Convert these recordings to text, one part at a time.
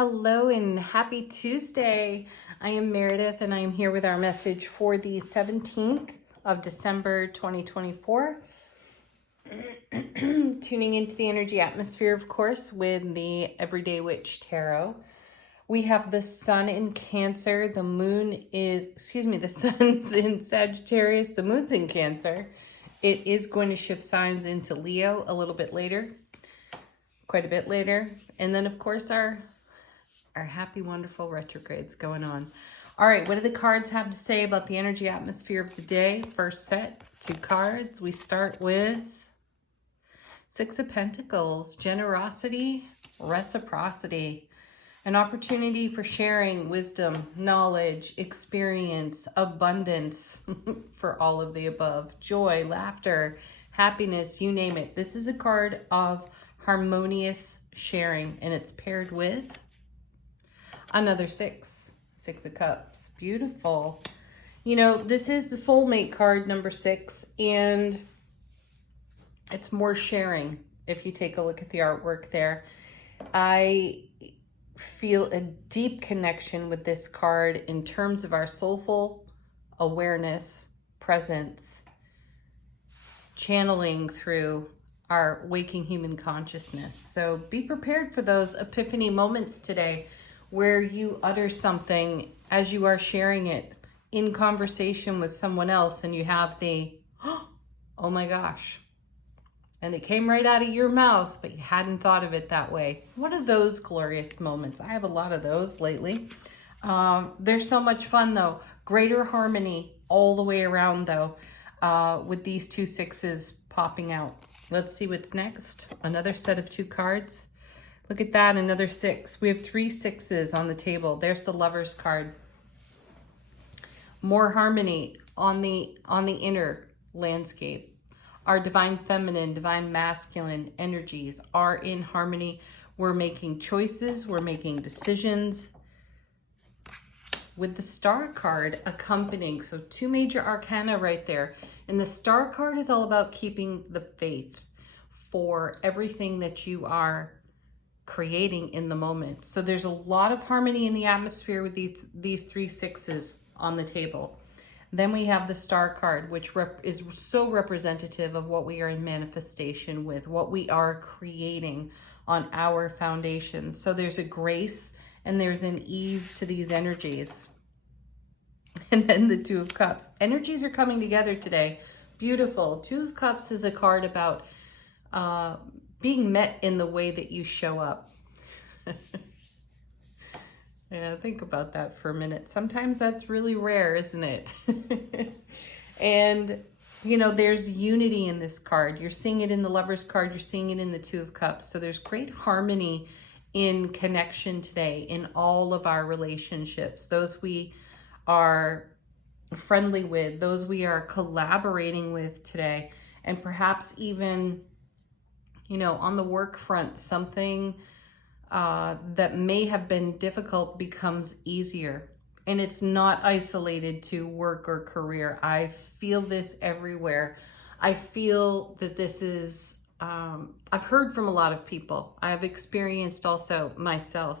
Hello and happy Tuesday. I am Meredith and I am here with our message for the 17th of December 2024. Tuning into the energy atmosphere, of course, with the Everyday Witch Tarot. We have the sun in Cancer, the sun's in Sagittarius, the moon's in Cancer. It is going to shift signs into Leo a little bit later, quite a bit later. And then, of course, our happy, wonderful retrogrades going on. All right, what do the cards have to say about the energy atmosphere of the day? First set, 2 cards. We start with Six of Pentacles, generosity, reciprocity, an opportunity for sharing wisdom, knowledge, experience, abundance for all of the above, joy, laughter, happiness, you name it. This is a card of harmonious sharing, and it's paired with another 6 of Cups. Beautiful. You know, this is the soulmate card, number 6, and it's more sharing. If you take a look at the artwork there, I feel a deep connection with this card in terms of our soulful awareness, presence, channeling through our waking human consciousness. So be prepared for those epiphany moments today where you utter something as you are sharing it in conversation with someone else and you have the, oh my gosh, and it came right out of your mouth, but you hadn't thought of it that way. What are those glorious moments? I have a lot of those lately. They're so much fun though. Greater harmony all the way around though, with these 2 6s popping out. Let's see what's next. Another set of 2 cards. Look at that, another 6. We have 3 6s on the table. There's the Lover's card. More harmony on the inner landscape. Our divine feminine, divine masculine energies are in harmony. We're making choices, we're making decisions. With the Star card accompanying, so 2 major arcana right there. And the Star card is all about keeping the faith for everything that you are creating in the moment. So there's a lot of harmony in the atmosphere with these 3 6s on the table. Then we have the Star card, which is so representative of what we are in manifestation with, what we are creating on our foundations. So there's a grace and there's an ease to these energies. And then the 2 of Cups. Energies are coming together today. Beautiful. 2 of Cups is a card about being met in the way that you show up. Yeah, think about that for a minute. Sometimes that's really rare, isn't it? And, you know, there's unity in this card. You're seeing it in the Lover's card. You're seeing it in the 2 of Cups. So there's great harmony in connection today in all of our relationships. Those we are friendly with, those we are collaborating with today, and perhaps even, you know, on the work front, something that may have been difficult becomes easier. And it's not isolated to work or career. I feel this everywhere. I feel that this is, I've heard from a lot of people. I've experienced also myself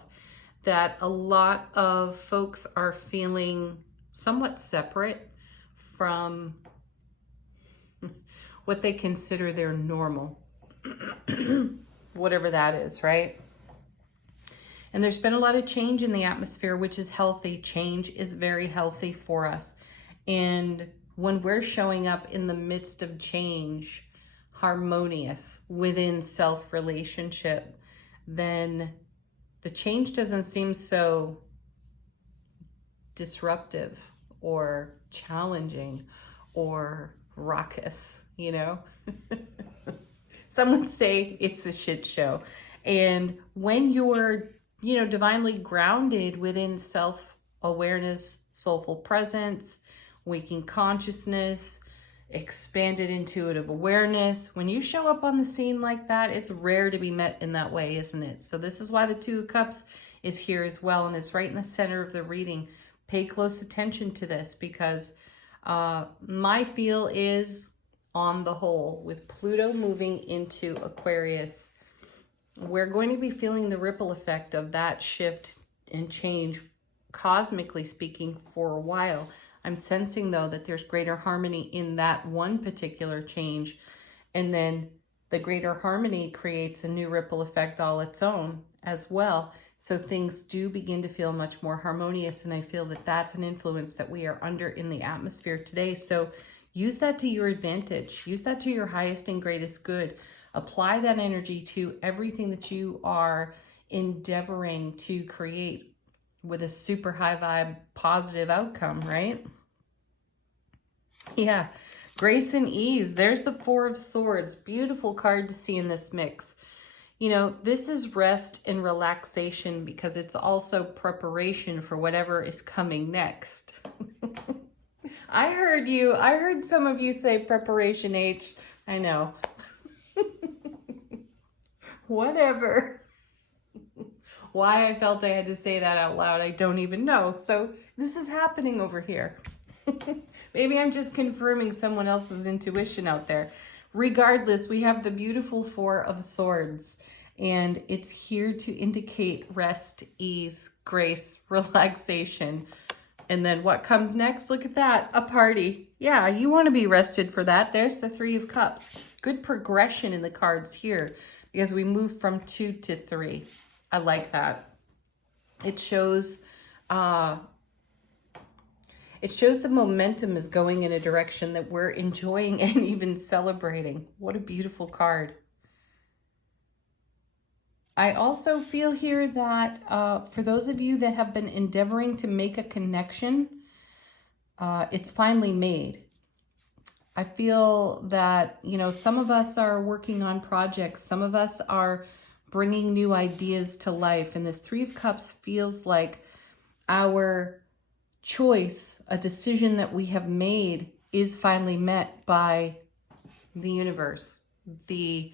that a lot of folks are feeling somewhat separate from what they consider their normal. Whatever that is, right? And there's been a lot of change in the atmosphere, which is healthy. Change is very healthy for us. And when we're showing up in the midst of change, harmonious within self-relationship, then the change doesn't seem so disruptive or challenging or raucous, you know? Some would say it's a shit show. And when you're, you know, divinely grounded within self-awareness, soulful presence, waking consciousness, expanded intuitive awareness, when you show up on the scene like that, it's rare to be met in that way, isn't it? So this is why the 2 of Cups is here as well, and it's right in the center of the reading. Pay close attention to this because my feel is, on the whole, with Pluto moving into Aquarius, we're going to be feeling the ripple effect of that shift and change, cosmically speaking, for a while. I'm sensing, though, that there's greater harmony in that one particular change. And then the greater harmony creates a new ripple effect all its own as well. So things do begin to feel much more harmonious. And I feel that that's an influence that we are under in the atmosphere today. So use that to your advantage. Use that to your highest and greatest good. Apply that energy to everything that you are endeavoring to create with a super high vibe, positive outcome, right? Yeah. Grace and ease. There's the Four of Swords. Beautiful card to see in this mix. You know, this is rest and relaxation because it's also preparation for whatever is coming next. I heard you. I heard some of you say preparation H. I know. Whatever. Why I felt I had to say that out loud, I don't even know. So this is happening over here. Maybe I'm just confirming someone else's intuition out there. Regardless, we have the beautiful Four of Swords, and it's here to indicate rest, ease, grace, relaxation. And then what comes next? Look at that, a party. Yeah, you want to be rested for that. There's the Three of Cups. Good progression in the cards here because we move from 2 to 3. I like that. It shows the momentum is going in a direction that we're enjoying and even celebrating. What a beautiful card. I also feel here that for those of you that have been endeavoring to make a connection, it's finally made. I feel that, you know, some of us are working on projects. Some of us are bringing new ideas to life. And this Three of Cups feels like our choice, a decision that we have made, is finally met by the universe. The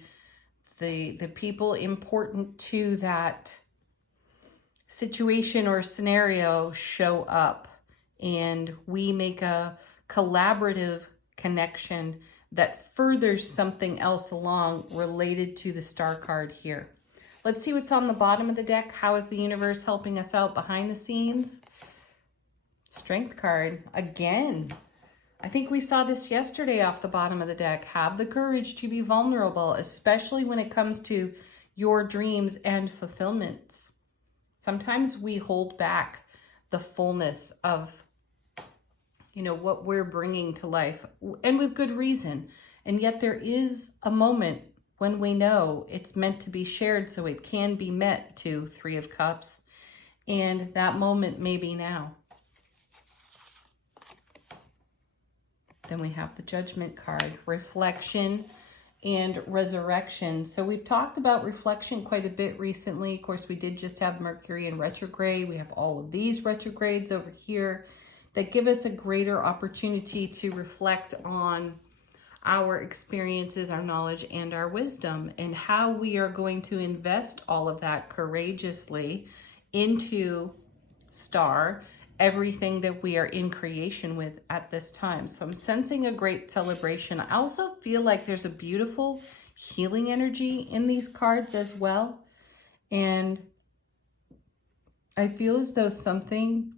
people important to that situation or scenario show up, and we make a collaborative connection that furthers something else along related to the star card here. Let's see what's on the bottom of the deck. How is the universe helping us out behind the scenes? Strength card again. I think we saw this yesterday off the bottom of the deck. Have the courage to be vulnerable, especially when it comes to your dreams and fulfillments. Sometimes we hold back the fullness of, you know, what we're bringing to life, and with good reason. And yet there is a moment when we know it's meant to be shared so it can be met to Three of Cups. And that moment may be now. Then we have the Judgment card, reflection and resurrection. So we've talked about reflection quite a bit recently. Of course, we did just have Mercury in retrograde. We have all of these retrogrades over here that give us a greater opportunity to reflect on our experiences, our knowledge, and our wisdom, and how we are going to invest all of that courageously into Star, everything that we are in creation with at this time. So I'm sensing a great celebration. I also feel like there's a beautiful healing energy in these cards as well. And I feel as though something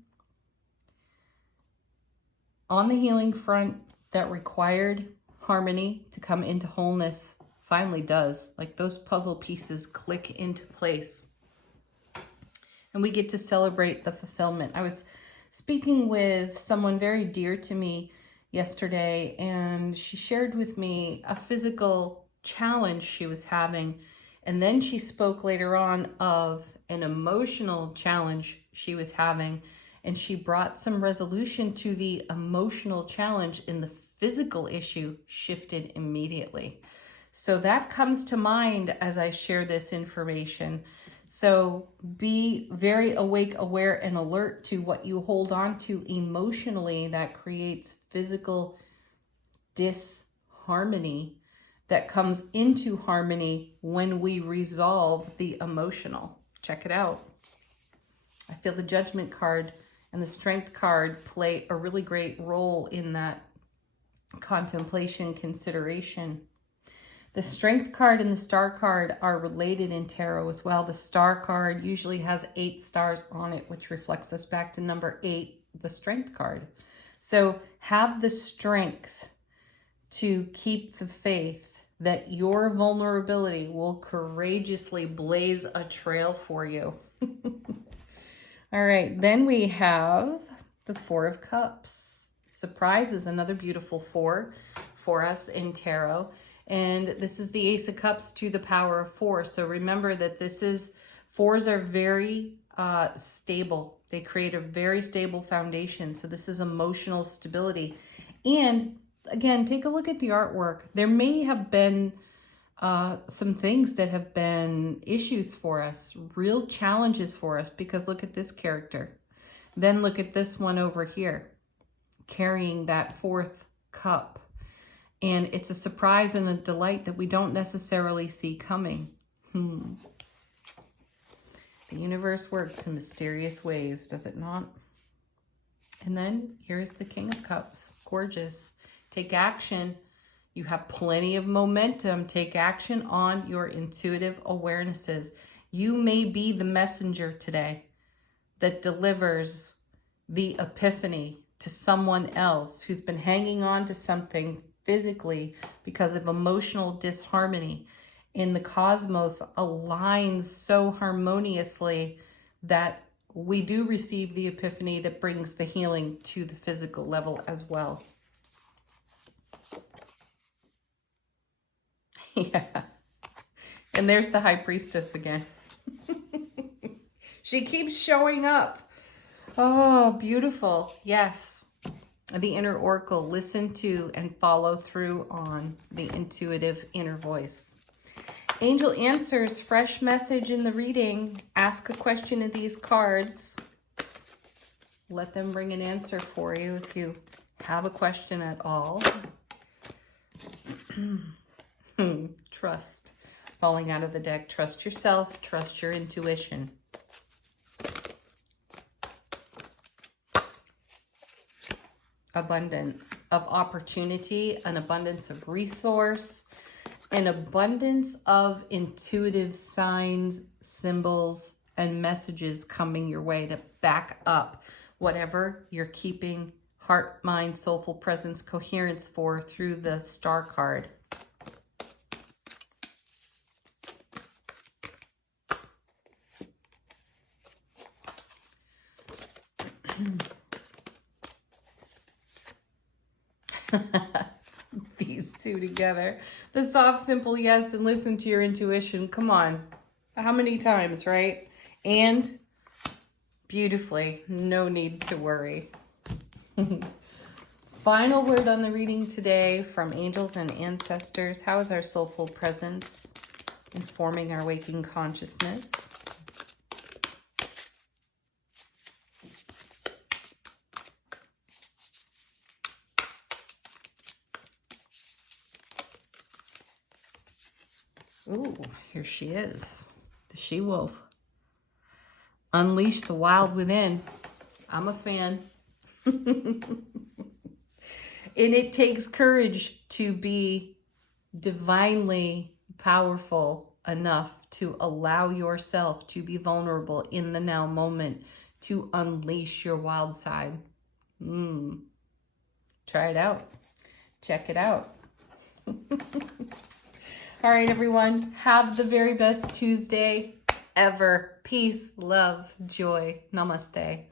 on the healing front that required harmony to come into wholeness finally does. Like those puzzle pieces click into place. And we get to celebrate the fulfillment. I was speaking with someone very dear to me yesterday, and she shared with me a physical challenge she was having. And then she spoke later on of an emotional challenge she was having. And she brought some resolution to the emotional challenge, and the physical issue shifted immediately. So that comes to mind as I share this information. So be very awake, aware, and alert to what you hold on to emotionally that creates physical disharmony that comes into harmony when we resolve the emotional. Check it out. I feel the Judgment card and the Strength card play a really great role in that contemplation, consideration. The Strength card and the Star card are related in tarot as well. The Star card usually has 8 stars on it, which reflects us back to number 8, the Strength card. So have the strength to keep the faith that your vulnerability will courageously blaze a trail for you. All right, then we have the 4 of Cups. Surprise is another beautiful 4 for us in tarot. And this is the Ace of Cups to the power of 4. So remember that this is, 4s are very stable. They create a very stable foundation. So this is emotional stability. And again, take a look at the artwork. There may have been some things that have been issues for us, real challenges for us, because look at this character. Then look at this one over here, carrying that 4th cup. And it's a surprise and a delight that we don't necessarily see coming. The universe works in mysterious ways, does it not? And then here's the King of Cups. Gorgeous. Take action. You have plenty of momentum. Take action on your intuitive awarenesses. You may be the messenger today that delivers the epiphany to someone else who's been hanging on to something physically because of emotional disharmony. In the cosmos aligns so harmoniously that we do receive the epiphany that brings the healing to the physical level as well. Yeah. And there's the High Priestess again. She keeps showing up. Oh, beautiful. Yes. The inner oracle. Listen to and follow through on the intuitive inner voice. Angel answers, fresh message in the reading. Ask a question of these cards. Let them bring an answer for you if you have a question at all. Trust. Falling out of the deck. Trust yourself. Trust your intuition. Abundance of opportunity, an abundance of resource, an abundance of intuitive signs, symbols, and messages coming your way to back up whatever you're keeping heart, mind, soulful presence, coherence for through the Star card. These two together. The soft, simple yes, and listen to your intuition. Come on. How many times, right? And beautifully. No need to worry. Final word on the reading today from angels and ancestors. How is our soulful presence informing our waking consciousness? Ooh, here she is, the she-wolf. Unleash the wild within. I'm a fan. And it takes courage to be divinely powerful enough to allow yourself to be vulnerable in the now moment, to unleash your wild side. Try it out. Check it out. All right, everyone. Have the very best Tuesday ever. Peace, love, joy. Namaste.